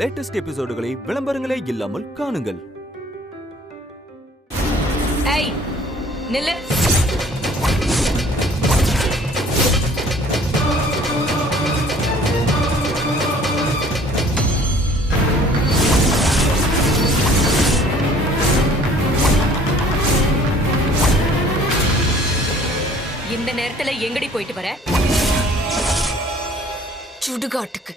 Latest எபிசோடுகளை விளம்பரங்களே இல்லாமல் காணுங்கள். ஏய் நில்லு. இந்த நேரத்துல எங்கடி போயிட்டு வர? சுடுகாட்டுக்கு.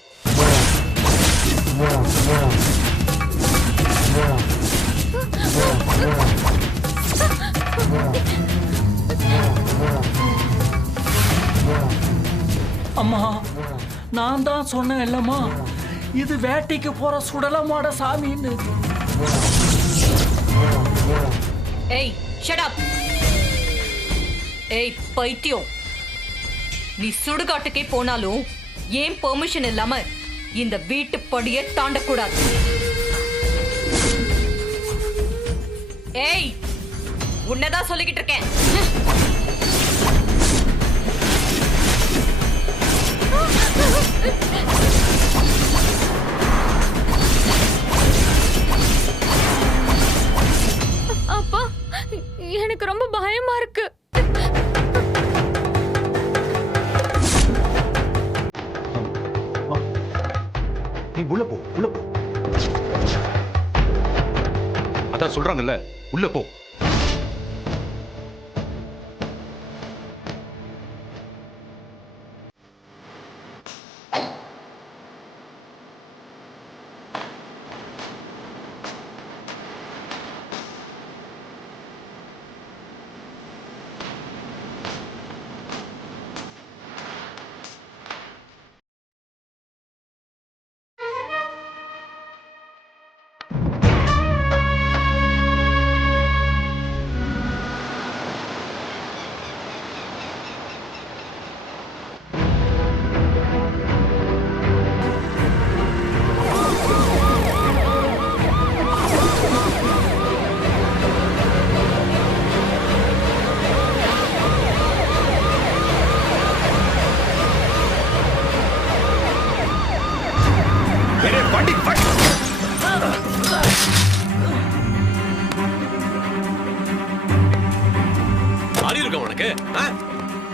அம்மா, நான் தான் சொன்னேன் இல்லம்மா, இது வேட்டைக்கு போற சுடலமாட சாமின்னு. ஏய் ஷட் அப். ஏய் பைத்தியம், நீ சுடுகாட்டுக்கே போனாலும் ஏன் பெர்மிஷன் இல்லாம இந்த வீட்டு படியை தாண்டக்கூடாது. ஏய் உன்னதான் சொல்லிக்கிட்டு இருக்கேன். அப்பா, எனக்கு ரொம்ப பயமா இருக்கு. நீ உள்ள போ, உள்ள போ. அதான் சொல்றாங்கல்ல, உள்ள போ.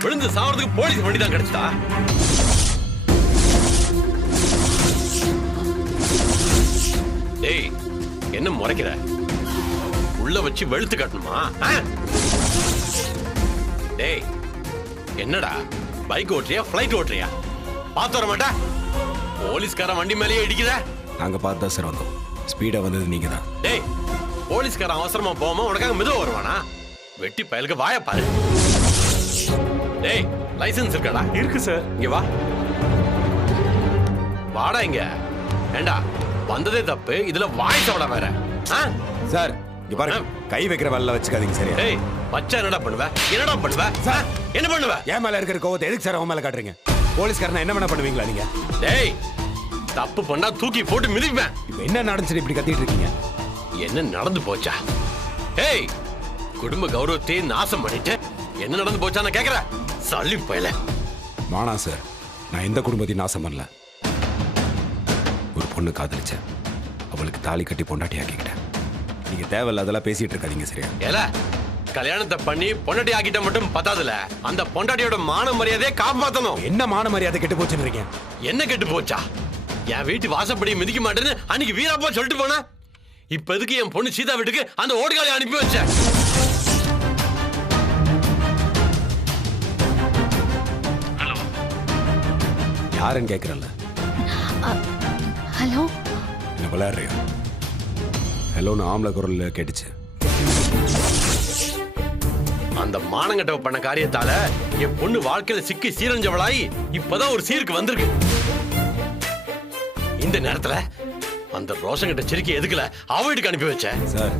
விழுந்து சாவறதுக்கு போலீஸ் வண்டி தான் கிடைச்சதா? டேய் என்ன முறைக்கிற? உள்ள வச்சு வெளுத்து காட்டணுமா? டேய் என்னடா பைக் ஓட்டுறியா ஃபிளைட் ஓட்டுறியா? பார்த்து வர மாட்டா? போலீஸ்காரன் வண்டி மேலேயே இடிக்குத. நாங்க பார்த்து தான் சார் வந்தோம். ஸ்பீடா வந்தது நீங்க தான். டேய் போலீஸ்காரன் அவசரமா போகாம உனக்காக மெதுவா வருவானா? வெட்டி பயலுக்கு வாய பாரு. டேய் லைசென்ஸ் இருக்காடா? இருக்கு சார். இங்க வா. வாடா இங்க. ஏண்டா வந்ததே தப்பு, இதுல வாய் சவடா வேற. சார் இங்க பாருங்க, கை வைக்கிற வேலை வச்சுக்காதீங்க. சரியா? டேய் பச்சை என்னடா பண்ணுவ? என்னடா பண்ணுவ? என்ன பண்ணுவ? ஏன் மேல இருக்கிற கோவத்தை எதுக்கு சார் அவன் மேல காட்டுறீங்க? போலீஸ்காரனா என்ன பண்ண பண்ணுவீங்களா நீங்க? டேய் தப்பு பண்ணா தூக்கி போட்டு மிதிப்பேன். இப்போ என்ன நடந்துச்சு இப்படி கத்திட்டு இருக்கீங்க? என்ன நடந்து போச்சா? டேய் குடும்ப கௌரவத்தை நாசம் பண்ணிட்டு என்ன நடந்து போச்சான்னு கேக்குற? சல்லி பயல. மானா சார், நான் எந்த குடும்பத்தையும் நாசம் பண்ணல. ஒரு பொண்ணு காதலிச்சேன், அவளுக்கு தாலி கட்டி பொண்டாட்டி ஆக்கிக்கிட்டேன். நீங்க தேவையில்லாதெல்லாம் பேசிட்டு இருக்காதீங்க. சரியா? ஏல கல்யாணத்தை பண்ணி பொண்டாட்டி ஆக்கிட்ட மட்டும் பத்தாதுல, அந்த பொண்டாட்டியோட மான மரியாதையை காப்பாத்தணும். என்ன மான மரியாதை கெட்டு போச்சுன்னு? என்ன கெட்டு போச்சா? என் வீட்டு வாசப்படி மிதிக்க மாட்டேன்னு அன்னைக்கு வீரப்பா சொல்லிட்டு போன. இப்ப எதுக்கு என் பொண்ணு சீதா வீட்டுக்கு அந்த ஓடுகாலை அனுப்பி வச்ச? யாருன்னு கேக்குறல்ல? ஹலோ, என்ன விளையாடுறியா? ஹலோன்னு ஆம்பளை குரல்ல கேட்டுச்சு. அந்த மானங்கட்டவ பண்ண காரியத்தால என் பொண்ணு வாழ்க்கையில சிக்கி சீரஞ்சவளாய் இப்பதான் ஒரு சீருக்கு வந்திருக்கு. இந்த நேரத்துல அந்த ரோஷங்கிட்ட சிரிக்கி எதுக்குல அவ வீட்டுக்கு அனுப்பி வச்ச? சார்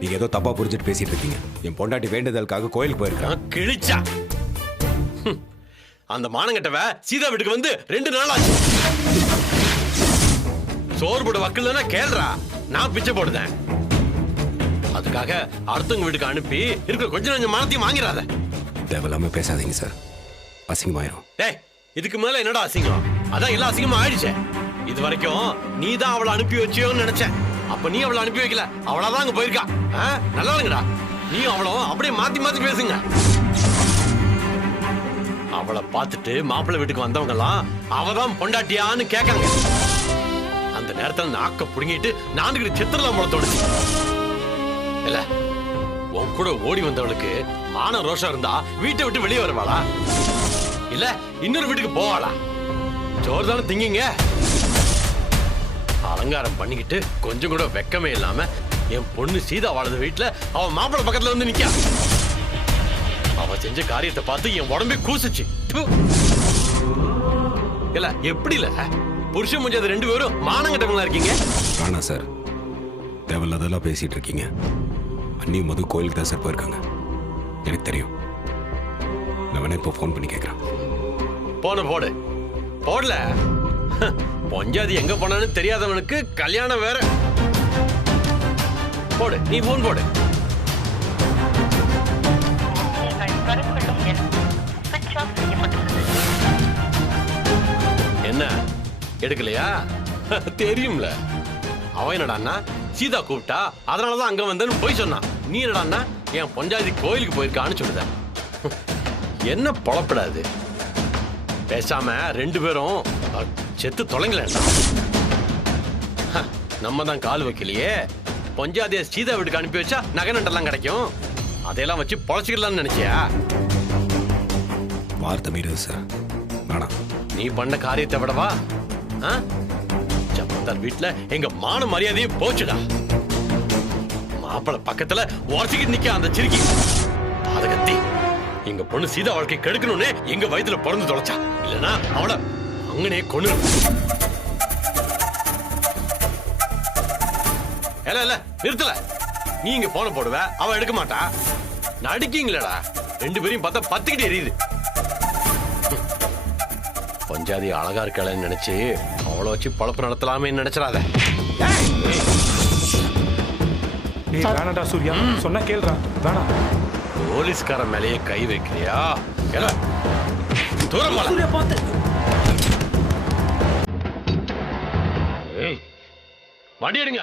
நீங்க ஏதோ தப்பா புரிஞ்சுட்டு பேசிட்டு இருக்கீங்க. என் பொண்டாட்டி வேண்டுதலுக்காக கோயிலுக்கு போயிருக்கான். கிழிச்சா அந்த மானங்கட்டவ சீதா வீட்டுக்கு வந்து 2 நாள் ஆச்சு. சோறு போட வக்கல்னா கேள்றா, நான் பிச்சை போடுதேன். அதுக்காக அடுத்தவங்க வீட்டுக்கு அனுப்பி இருக்கிற கொஞ்சம் கொஞ்சம் மானத்தையும் வாங்கிறாத. தேவையில்லாம பேசாதீங்க சார், அசிங்கமாயிரும். டேய் இதுக்கு மேல என்னடா அசிங்கம்? அதான் எல்லா அசிங்கமும் ஆயிடுச்சே. இது வரைக்கும் நீ தான் அவளை அனுப்பி வச்சியோன்னு நினைச்சேன். அப்ப நீ அவளை அனுப்பி வைக்கல, அவளாதான் அங்க போயிருக்கா. நல்லா இருங்கடா. நீ அவளும் அப்படியே மாத்தி மாத்தி பேசுங்க. அவளை பார்த்துட்டு மாப்பிள்ளை வீட்டுக்கு வந்தவங்க எல்லாம் அவதான் பொண்டாட்டியான்னு கேட்காங்க. அந்த நேரத்துல நாக்க புடுங்கிட்டு நானுக்கு சித்திரலாம் போல தோணுச்சு. இல்ல உன் கூட ஓடி வந்தவளுக்கு மான ரோஷம் இருந்தா வீட்டை விட்டு வெளியே வருவாளா? இல்ல இன்னொரு வீட்டுக்கு போவாளா? சோறு தானே திங்கிங்க. அலங்காரம் பண்ணிக்கிட்டு கொஞ்சம் கூட வெக்கமே இல்லாம என் பொண்ணு சீதா வாழ்ந்த வீட்டுல அவன் மாப்பிள்ளை பக்கத்துல வந்து நிக்கா. அவ செஞ்ச காரியத்தை பார்த்து என் உடம்பே கூசுச்சு. இல்ல எப்படி இல்ல புருஷன் முடிஞ்சது 2 பேரும் மானங்கட்டவங்களா இருக்கீங்க. ஆனா சார் தேவையில்லாதெல்லாம் பேசிட்டு இருக்கீங்க. அண்ணி மது கோயிலுக்கு தான் சார் போயிருக்காங்க. எனக்கு தெரியும். நான் வேணா இப்போ ஃபோன் பண்ணி கேட்குறேன். போடு போடல. பொஞ்சாதி எங்க போனான்னு தெரியாதவனுக்கு கல்யாணம் வேற. போடு, நீ போன் போடு. என்ன எடுக்கலையா? தெரியும்ல. அவன் என்னடான்னா சீதா கூப்பிட்டா அதனாலதான் அங்க வந்தேன்னு போய் சொன்னான். நீ என்னடான்னா என் பொஞ்சாதி கோயிலுக்கு போயிருக்கான்னு சொல்லுத. என்ன பொழப்படாது. பேசாம 2 பேரும் செத்து தொலைங்கள. நம்ம தான் கால் வைக்கலையே. பொஞ்சாதிய சீதா வீட்டுக்கு அனுப்பி வச்சா நகை நண்டெல்லாம் கிடைக்கும். அதையெல்லாம் வச்சு பொழைச்சிக்கலாம்னு நினைச்சியா? வார்த்தை மீறது சார். வேணாம். நீ பண்ண காரியத்தை விடவா? ஜமீன்தார் வீட்டுல எங்க மான மரியாதையே போச்சுடா. மாப்பிள பக்கத்துல உரசிக்கிட்டு நிக்க அந்த சிரிக்கி அத கத்தி எங்க பொண்ணு சீதா வாழ்க்கை கெடுக்கணும்னு எங்க வயதுல பிறந்து தொலைச்சா. இல்லனா அவளை அங்கனே கொண்டு. இல்ல நிறுத்தல. நீ இங்க போன போடுவ, அவ எடுக்க மாட்டா. நடிக்கீங்களடா 2 பேரையும் பார்த்தா பத்துக்கிட்டு எரியுது. பஞ்சாதி அழகா இருக்கலன்னு நினைச்சு அவளை வச்சு பழப்பு நடத்தலாமே நினைச்சிடாத. வேணாடா சூர்யா, சொன்னா கேள்றா. வேணாம். போலீஸ்கார மேலேயே கை வைக்கிறியா? தூரம் பார்த்து வண்டி எடுங்க.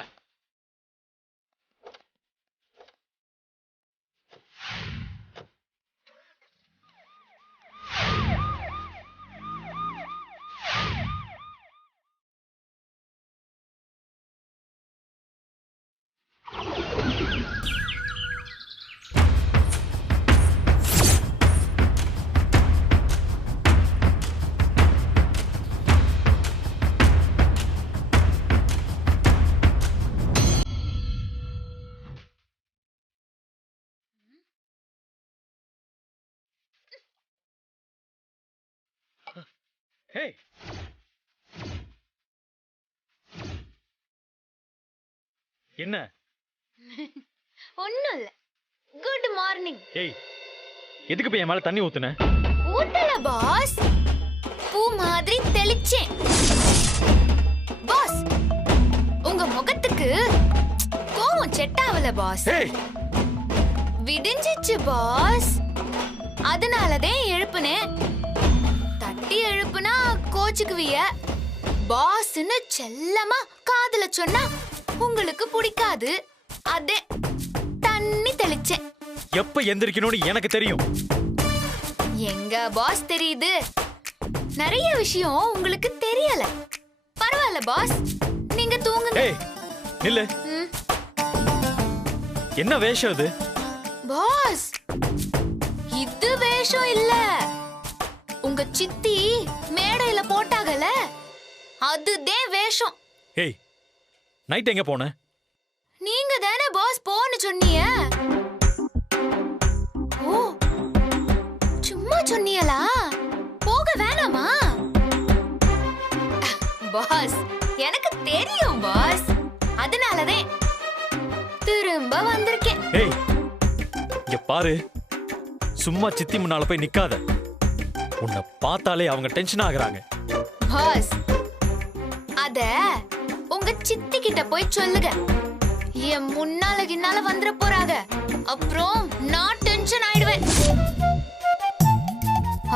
என்ன? ஒண்ணும் இல்ல. Good morning. ஏய், எதுக்கு போய் என் மேல தண்ணி ஊத்துன? ஊத்தல பாஸ், பூ மாதிரி தெளிச்சேன். பாஸ், உங்க முகத்துக்கு கோவம் செட் ஆகல பாஸ். விடிஞ்சிச்சு பாஸ், அதனாலதான் எழுப்புனேன். தட்டி எழுப்புனா கோச்சுக்குவிய. பாஸ்ன்னு செல்லமா காதுல சொன்னா உங்களுக்கு பிடிக்காது. அதே தண்ணி தெளிச்சேன். எப்ப எந்திரிக்கணும்னு எனக்கு தெரியும். எங்க பாஸ் தெரியுது. நிறைய விஷயம் உங்களுக்கு தெரியல. பரவாயில்ல பாஸ், நீங்க தூங்குங்க. ஏய் நில்லு. என்ன வேஷம் இது? பாஸ், இது வேஷம் இல்ல. உங்க சித்தி மேடையில போட்டாகல, அதுதே வேஷம். ஏய், நைட் எங்க போன? நீங்க தானே பாஸ் போன்னு சொன்னீங்க. ஓ, சும்மா சொன்னீங்களா? போக வேணாமா? பாஸ், எனக்கு தெரியும் பாஸ். அதனாலதான் திரும்ப வந்திருக்கேன். ஏய், இங்க பாரு. சும்மா சித்தி முன்னால போய் நிக்காத. உன்னை பார்த்தாலே அவங்க டென்ஷன் ஆகுறாங்க. பாஸ், அத உங்க சித்தி கிட்ட போய் சொல்லுங்க. என் முன்னால வந்துட போறாங்க. அப்புறம் நான் டென்ஷன் ஆயிடுவேன்.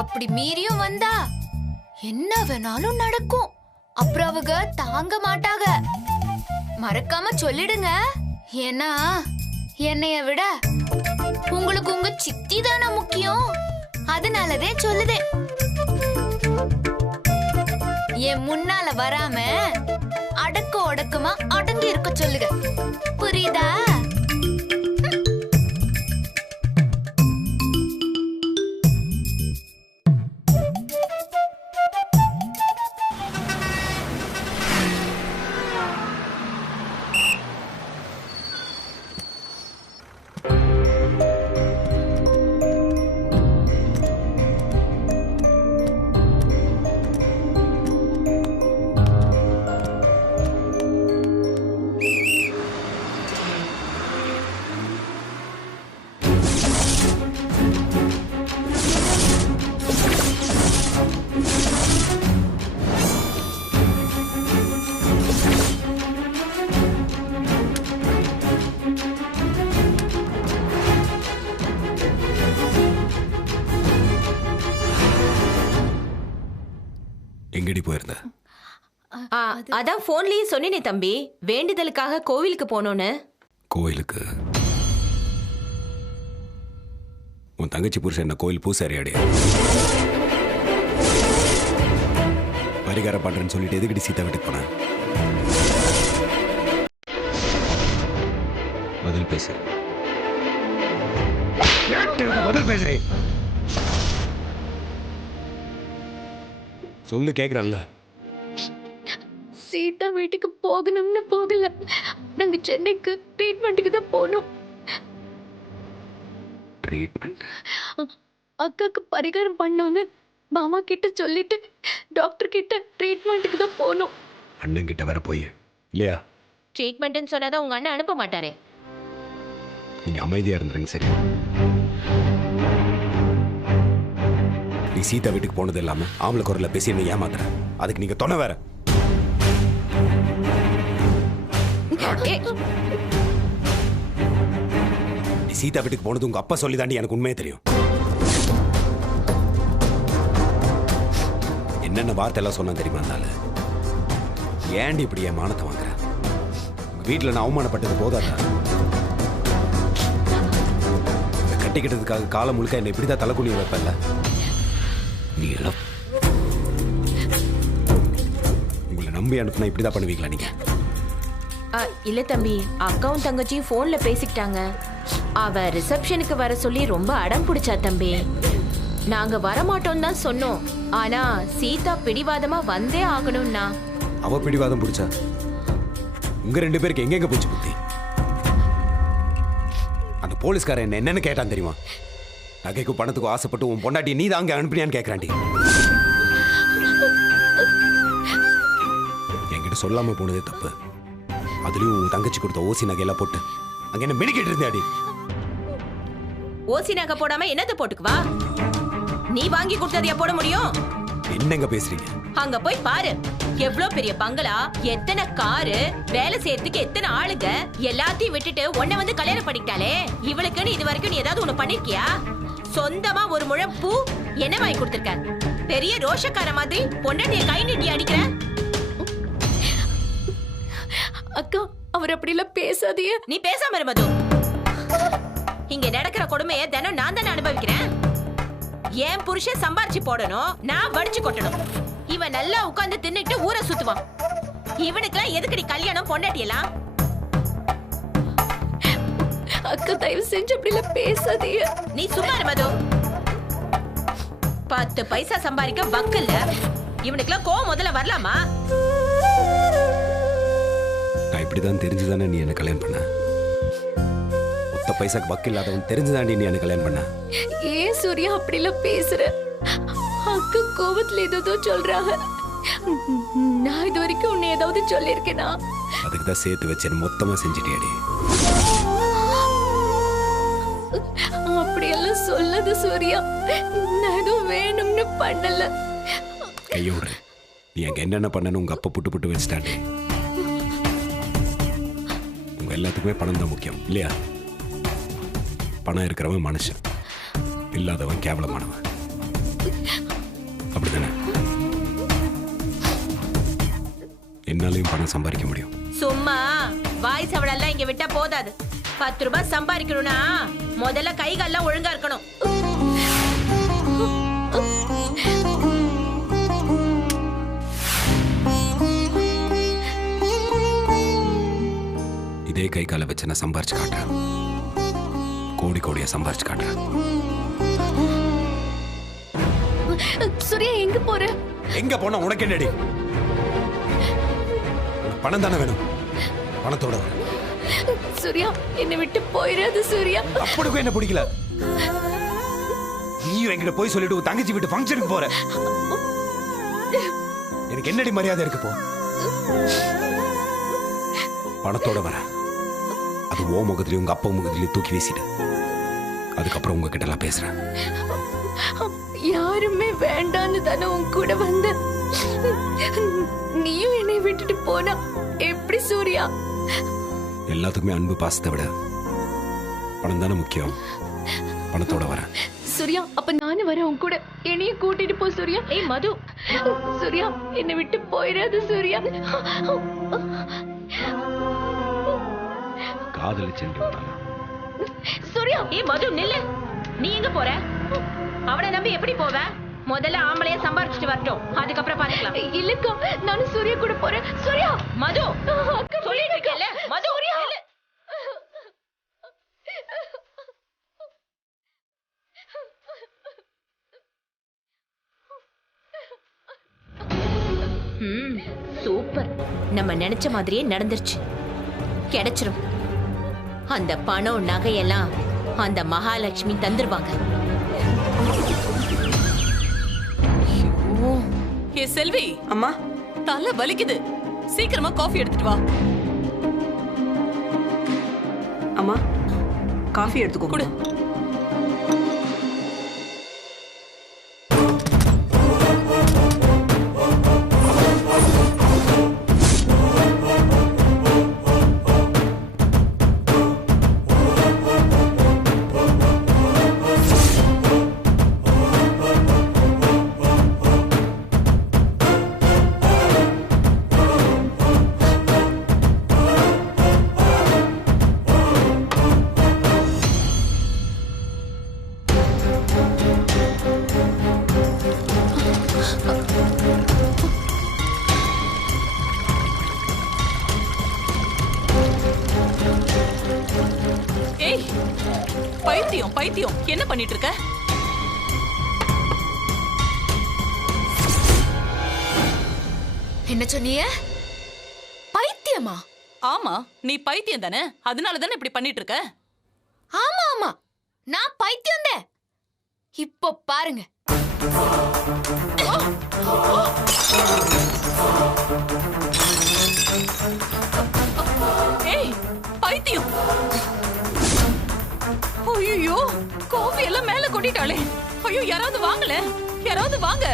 அப்படி மீறியும் வந்தா என்ன வேணாலும் நடக்கும். அப்புறம் அவங்க தாங்க மாட்டாங்க. மறக்காம சொல்லிடுங்க. ஏன்னா என்னைய விட உங்களுக்கு உங்க சித்தி தானே முக்கியம். அதனாலதே சொல்லுதேன். என் முன்னால வராம அடக்க ஒடக்கமா அடங்கி இருக்க சொல்லுங்க. புரியுதா? எங்கடி போயிருந்த? அதான் போன்லயே சொன்னேனே தம்பி, வேண்டுதலுக்காக கோவிலுக்கு போனோன்னு. கோயிலுக்கு? உன் தங்கச்சி புருஷன் என்ன கோயில் பூசாரி அடைய பரிகாரம் பண்றேன்னு சொல்லிட்டு எதுக்கடி சீதா வீட்டுக்கு போன? பதில் பேசு. பதில் பேசு. சொல்லு, கேக்குறல்ல. சீதா வீட்டுக்கு போகணும்னு போகல. நாங்க சென்னைக்கு ட்ரீட்மெண்ட்டுக்கு தான் போனோம். ட்ரீட்மெண்ட்? அக்காக்கு பரிகாரம் பண்ணோன்னு மாமா கிட்ட சொல்லிட்டு டாக்டர் கிட்ட ட்ரீட்மெண்ட்டுக்கு தான் போனோம். அண்ணன் கிட்ட வர போய் இல்லையா? ட்ரீட்மெண்ட்னு சொன்னாதான் உங்க அண்ணன் அனுப்ப மாட்டாரே. நீங்க அமைதியா இருந்துருங்க. சரி, நீ சீதா வீட்டுக்கு போனது இல்லாம ஆம்பளை குரல்ல பேசி என்ன ஏமாத்துற. அதுக்கு நீங்க தொண வேற. நீ சீதா வீட்டுக்கு போனது உங்க அப்பா சொல்லி தாண்டி எனக்கு உண்மையே தெரியும். என்னென்ன வார்த்தை எல்லாம் சொன்னா தெரியுமா? இருந்தால ஏண்டி இப்படி என் மானத்தை வாங்குற? உங்க வீட்டுல நான் அவமானப்பட்டது போதாதா? கட்டிக்கிட்டதுக்காக காலம் முழுக்க என்னை இப்படிதான் தலைக்குனிய வைப்பல்ல. நீ எல்லாம் உங்களை நம்பி அனுப்புனா இப்படிதான் பண்ணுவீங்களா நீங்க? இல்ல தம்பி, அக்காவும் தங்கச்சியும் போன்ல பேசிக்கிட்டாங்க. அவ ரிசப்ஷனுக்கு வர சொல்லி ரொம்ப அடம் பிடிச்சா தம்பி. நாங்க வரமாட்டோம் தான் சொன்னோம். ஆனா சீதா பிடிவாதமா வந்தே ஆகணும்னா. அவ பிடிவாதம் பிடிச்சா உங்க ரெண்டு பேருக்கு எங்கெங்க போச்சு புத்தி? அந்த போலீஸ்காரன் என்னன்னு கேட்டான் தெரியுமா? நகைக்கும் பணத்துக்கும் ஆசைப்பட்டு உன் பொண்டாட்டி நீ தான் அங்க அனுப்பினியான்னு கேட்கறாண்டி. என்கிட்ட சொல்லாம போனதே தப்பு. அதுலயும் உன் தங்கச்சி கொடுத்த ஓசி நகையெல்லாம் போட்டு அங்க என்ன மினிக்கிட்டு இருந்தேடி. ஓசி நகை போடாம என்னது போட்டுக்குவா? நீ வாங்கி கொடுத்ததையா போட முடியும்? என்னங்க பேசுறீங்க? அங்க போய் பாரு. எவ்வளவு பெரிய பங்களா, எத்தனை காரு, வேலை செய்யறதுக்கு எத்தனை ஆளுங்க, எல்லாத்தையும் விட்டுட்டு உன்னை வந்து கல்யாணம் பண்ணிக்கிட்டாலே. இவளுக்குன்னு இது வரைக்கும் நீ ஏதாவது ஒண்ணு பண்ணிருக்கியா? சொந்தமா ஒரு முழம் பூ என்ன வாங்கி கொடுத்திருக்க? பெரிய ரோஷக்கார மாதிரி பொண்டாட்டிய கை நீட்டி அடிக்கிற. அக்கா, அவர் அப்படி எல்லாம் பேசாதீங்க. நீ பேசாம இரு மது. இங்க நடக்கிற கொடுமையை தினம் நான் தானே அனுபவிக்கிறேன். என் புருஷன் சம்பாரிச்சு போடணும், நான் வடிச்சு கொட்டணும். இவன் நல்லா உட்கார்ந்து தின்னுட்டு ஊரை சுத்துவான். இவனுக்குலாம் எதுக்கடி கல்யாணம் பொண்டாட்டியெல்லாம்? அக்கா, தயவு செஞ்சு அப்படி எல்லாம் பேசாதீங்க. நீ சும்மா இரு மது. 10 பைசா சம்பாதிக்க வக்கில்ல. இவனுக்குலாம் கோவம் முதல்ல வரலாமா? நான் இப்படிதான் தெரிஞ்சுதானே நீ என்ன கல்யாணம் பண்ண? 10 பைசாக்கு வக்கு இல்லாதவன் தெரிஞ்சுதாண்டி நீ என்ன கல்யாணம் பண்ண? ஏன் சூர்யா அப்படி எல்லாம் பேசுற? அக்கா கோவத்துல ஏதோ சொல்றாங்க. நான் இது வரைக்கும் உன்னை ஏதாவது சொல்லியிருக்கேனா? அதுக்கு தான் சேர்த்து வச்சேன் மொத்தமா செஞ்சுட்டியாடி. அப்படியெல்லாம் சொல்லாத சூர்யா. நான் எதுவும் வேணும்னு பண்ணல. கையோட நீ அங்க என்னென்ன பண்ணணும் உங்க அப்பா புட்டு புட்டு வச்சுட்டாண்டி. உங்க எல்லாத்துக்குமே பணம் தான் முக்கியம் இல்லையா? பணம் இருக்கிறவன் மனுஷன், இல்லாதவன் கேவலமானவன். அப்படிதானே? என்னாலையும் பணம் சம்பாதிக்க முடியும். சும்மா வாய் சவடெல்லாம் இங்க விட்டா போதாது. 10 ரூபாய் சம்பாதிக்கணும்னா முதல்ல கை கால்லாம் ஒழுங்கா இருக்கணும். இதே கை காலை வச்சு நான் சம்பாரிச்சு காட்டுறேன். கோடி கோடியா சம்பாரிச்சு காட்டுறேன். சூர்யா எங்க போற? எங்க போனா உனக்கு என்னடி? பணம் தானே வேணும். பணத்தோட வர. சூர்யா என்னை விட்டு போயிடாது சூர்யா. அப்படிக்கும் என்ன பிடிக்கல. நீயும் என்கிட்ட போய் சொல்லிட்டு தங்கச்சி வீட்டு ஃபங்க்ஷனுக்கு போற. எனக்கு என்னடி மரியாதை இருக்கு போ. பணத்தோட வர. அது ஓ முகத்திலையும் உங்க அப்பா முகத்திலையும் தூக்கி வீசிட்டு அதுக்கப்புறம் உங்ககிட்ட எல்லாம் பேசுறேன். யாருமே வேண்டான்னு தானே உன் கூட வந்த. நீயும் என்னை விட்டுட்டு போனா எப்படி சூர்யா? எல்லாத்துக்குமே அன்பு பாசத்தை விட பணம் தானே முக்கியம். பணத்தோட வரேன். சூர்யா அப்ப நானும் வரேன் உன் கூட. என்னைய கூட்டிட்டு போ சூர்யா. ஏய் மது, சூர்யா என்னை விட்டு போயிடாது சூர்யா. காதலிச்சேன் சூர்யா. ஏய் மது நில்லு. நீ எங்க போற? அவனை நம்பி எப்படி போவ? முதல்ல ஆம்பளைய சம்பாரிச்சிட்டு வரட்டும், அதுக்கப்புறம் பாத்துக்கலாம். இல்லக்கா நானும் சூர்யா கூட போறேன். சூர்யா. மது சொல்லிட்டு இருக்கேன்ல மது. சூப்பர். நம்ம நினைச்ச மாதிரியே நடந்துருச்சு. கிடைச்சிரும். அந்த பணம் நகையெல்லாம் அந்த மகாலட்சுமி தந்துருவாங்க. ஏ செல்வி. அம்மா தலை வலிக்குது, சீக்கிரமா காஃபி எடுத்துட்டு வா. அம்மா காஃபி எடுத்துக்கோ. கொடு. பைத்தியம் பைத்தியம், என்ன பண்ணிட்டு இருக்க? என்ன சொன்னீங்க? பைத்தியமா? ஆமா, நீ பைத்தியம் தானே, அதனால தானே இப்படி பண்ணிட்டு இருக்க. ஆமா ஆமா, நான் பைத்தியம் தான். இப்போ பாருங்க. ஏய் பைத்தியம். ஐயோ காஃபி எல்லாம் மேல கொட்டிட்டாளே. ஐயோ யாராவது வாங்கல, யாராவது வாங்க.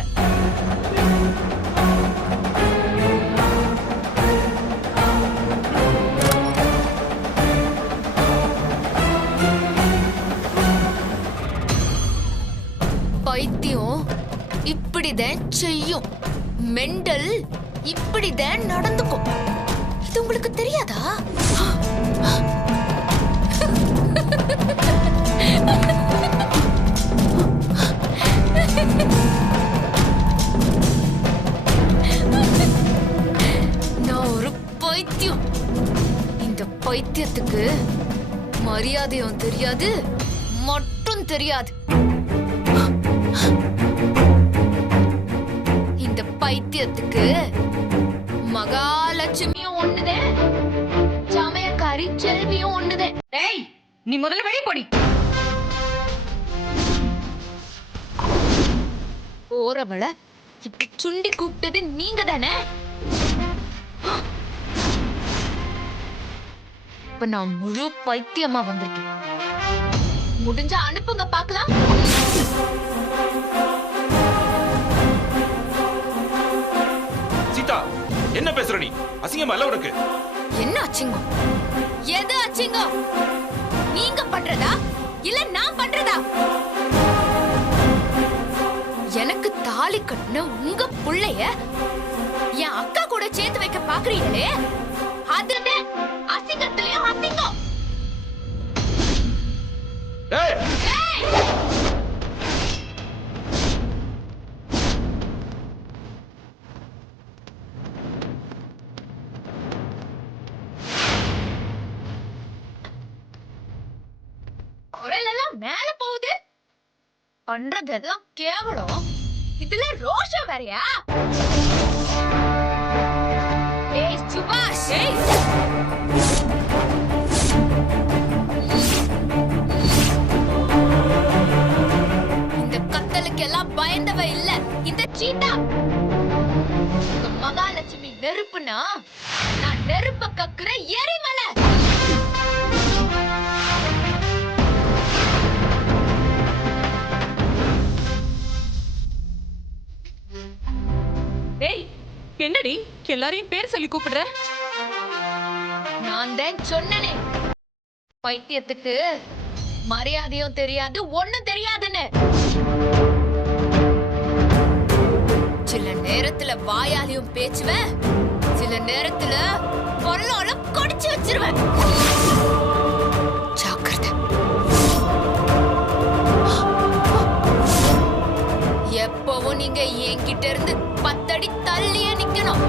பைத்தியம் இப்படிதான் செய்யும். மெண்டல் இப்படிதான் நடந்துக்கும். இது உங்களுக்கு தெரியாதா? நான் ஒரு பைத்தியம். இந்த பைத்தியத்துக்கு மரியாதையும் தெரியாது, மட்டும் தெரியாது. இந்த பைத்தியத்துக்கு மகாலட்சுமியும் ஒண்ணுதே, சமயக்காரி செல்வியும் ஒண்ணுதே. டேய் நீ முதல்ல வெளிய போடி. போறவள இப்படி சுண்டி கூப்பிட்டது நீங்க தானே? இப்ப நான் முழு பைத்தியமா வந்திருக்கேன். முடிஞ்சா அனுப்புங்க பாக்கலாம். சீதா, என்ன பேசுற நீ? அசிங்கமா இல்ல உனக்கு? என்ன அச்சிங்கம்? எது அச்சிங்கம்? நீங்க பண்றதா இல்ல நான் பண்றதா? எனக்கு தாலி கட்டின உங்க புள்ளைய என் அக்கா கூட சேர்த்து வைக்க பாக்குறீங்களே, அதுவே அசிங்கத்திலயும் அசிங்கம். ஏய் குரல் எல்லாம் மேல போகுது, பண்றதெல்லாம் கேவலம். இதுல ரோஷம் வேறயா? ஏய் சுபாஷ், இந்த கத்தலுக்கு எல்லாம் பயந்தவ இல்ல இந்த சீட்டா. உங்க மகாலட்சுமி நெருப்புனா நான் நெருப்ப கக்குற எரிமலை. ஏய் என்னடி எல்லாரையும் பேர் சொல்லி கூப்பிடுற? நான் தான் சொன்னனே, பைத்தியத்துக்கு மரியாதையும் தெரியாது ஒண்ணும் தெரியாதுன்னு. சில நேரத்துல வாயாலையும் பேச்சுவேன், சில நேரத்துல பொருளால கடிச்சு வச்சிருவேன். ஜாக்கிரதை. எப்பவும் நீங்க என்கிட்ட இருந்து 10 அடி தள்ளியே நிக்கணும்.